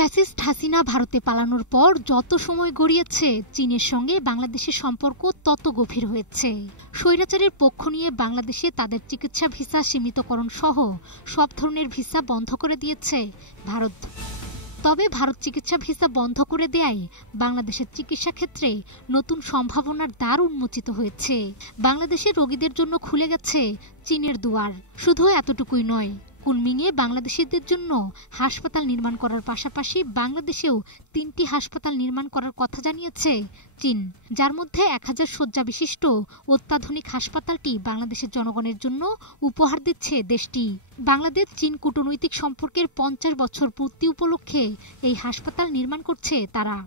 Fascist Hasina ভারতে পালানোর পর যত সময় গড়িয়েছে চীনের সঙ্গে বাংলাদেশের সম্পর্ক তত গভীর হয়েছে। স্বৈরাচারের পক্ষ নিয়ে বাংলাদেশে তাদের চিকিৎসা ভিসা সীমিতকরণ সহ সব ধরনের ভিসা বন্ধ করে দিয়েছে ভারত। তবে ভারত চিকিৎসা ভিসা বন্ধ করে দেয়ায় বাংলাদেশের চিকিৎসা ক্ষেত্রে নতুন সম্ভাবনার দ্বার উন্মোচিত হয়েছে। বাংলাদেশের রোগীদের জন্য খুলে গেছে চীনের দুয়ার। শুধু এতটুকুই নয়, কুনমিংয়ে বাংলাদেশিদের জন্য হাসপাতাল নির্মাণ করার পাশাপাশি বাংলাদেশেও ৩টি হাসপাতাল নির্মাণ করার কথা জানিয়েছে চীন, যার মধ্যে ১০০০ শয্যা বিশিষ্ট অত্যাধুনিক হাসপাতালটি বাংলাদেশের জনগণের জন্য উপহার দিচ্ছে দেশটি। বাংলাদেশ চীন কূটনৈতিক সম্পর্কের ৫০ বছর পূর্তি উপলক্ষে এই হাসপাতাল নির্মাণ করছে তারা।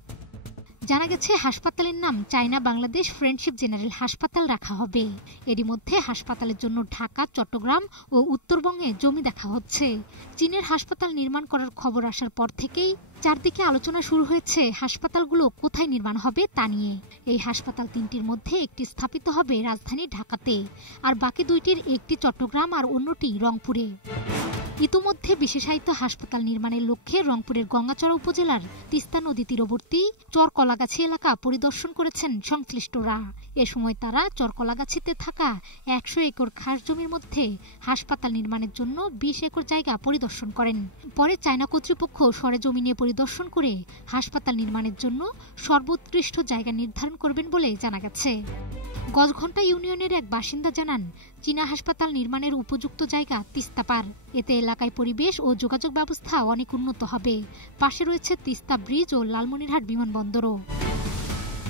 জানা গেছে হাসপাতালের নাম চায়না বাংলাদেশ ফ্রেন্ডশিপ জেনারেল হাসপাতাল রাখা হবে। এরই মধ্যে হাসপাতালের জন্য ঢাকা, চট্টগ্রাম ও উত্তরবঙ্গে জমি দেখা হচ্ছে। চীনের হাসপাতাল নির্মাণ করার খবর আসার পর থেকেই চারদিকে আলোচনা শুরু হয়েছে হাসপাতালগুলো কোথায় নির্মাণ হবে তা নিয়ে। এই হাসপাতাল ৩টির মধ্যে একটি স্থাপিত হবে রাজধানী ঢাকাতে, আর বাকি ২টির একটি চট্টগ্রাম আর অন্যটি রংপুরে। ইতোমধ্যে বিশেষায়িত হাসপাতাল নির্মাণের লক্ষ্যে রংপুরের গঙ্গাচড়া উপজেলার তিস্তা নদী তীরবর্তী চরকলাগাছি এলাকা পরিদর্শন করেছেন সংশ্লিষ্টরা। এ সময় তারা চরকলাগাছিতে থাকা ১০০ একর খাস জমির মধ্যে হাসপাতাল নির্মাণের জন্য ২০ একর জায়গা পরিদর্শন করেন। পরে চায়না কর্তৃপক্ষ সরেজমিনে পরিদর্শন করে হাসপাতাল নির্মাণের জন্য সর্বোৎকৃষ্ট জায়গা নির্ধারণ করবেন বলে জানা গেছে। গজঘণ্টা ইউনিয়নের এক বাসিন্দা জানান, চীনা হাসপাতাল নির্মাণের উপযুক্ত জায়গা তিস্তা পার। এতে এলাকায় পরিবেশ ও যোগাযোগ ব্যবস্থা অনেক উন্নত হবে। পাশে রয়েছে তিস্তা ব্রিজ ও লালমনিরহাট বিমানবন্দরও।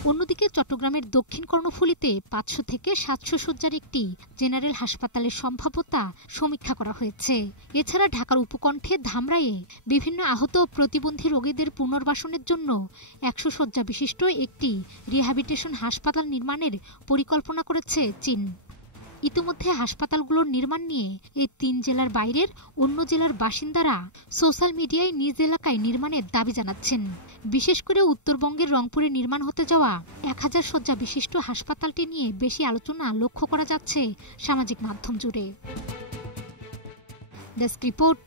অন্যদিকে চট্টগ্রামের দক্ষিণ কর্ণফুলীতে ৫০০ থেকে ৭০০ শয্যার একটি জেনারেল হাসপাতালের সম্ভাব্যতা সমীক্ষা করা হয়েছে। এছাড়া ঢাকার উপকণ্ঠে ধামরাইয়ে বিভিন্ন আহত ও প্রতিবন্ধী রোগীদের পুনর্বাসনের জন্য ১০০ শয্যা বিশিষ্ট একটি রিহ্যাবিলিটেশন হাসপাতাল নির্মাণের পরিকল্পনা করেছে চীন। ইতিমধ্যে হাসপাতালগুলোর নির্মাণ নিয়ে এই ৩ জেলার বাইরের অন্য জেলার বাসিন্দারা সোশ্যাল মিডিয়ায় নিজ এলাকায় নির্মাণের দাবি জানাচ্ছেন। বিশেষ করে উত্তরবঙ্গের রংপুরে নির্মাণ হতে যাওয়া ১০০০ শয্যা বিশিষ্ট হাসপাতালটি নিয়ে বেশি আলোচনা লক্ষ্য করা যাচ্ছে সামাজিক মাধ্যম জুড়ে। Desk report.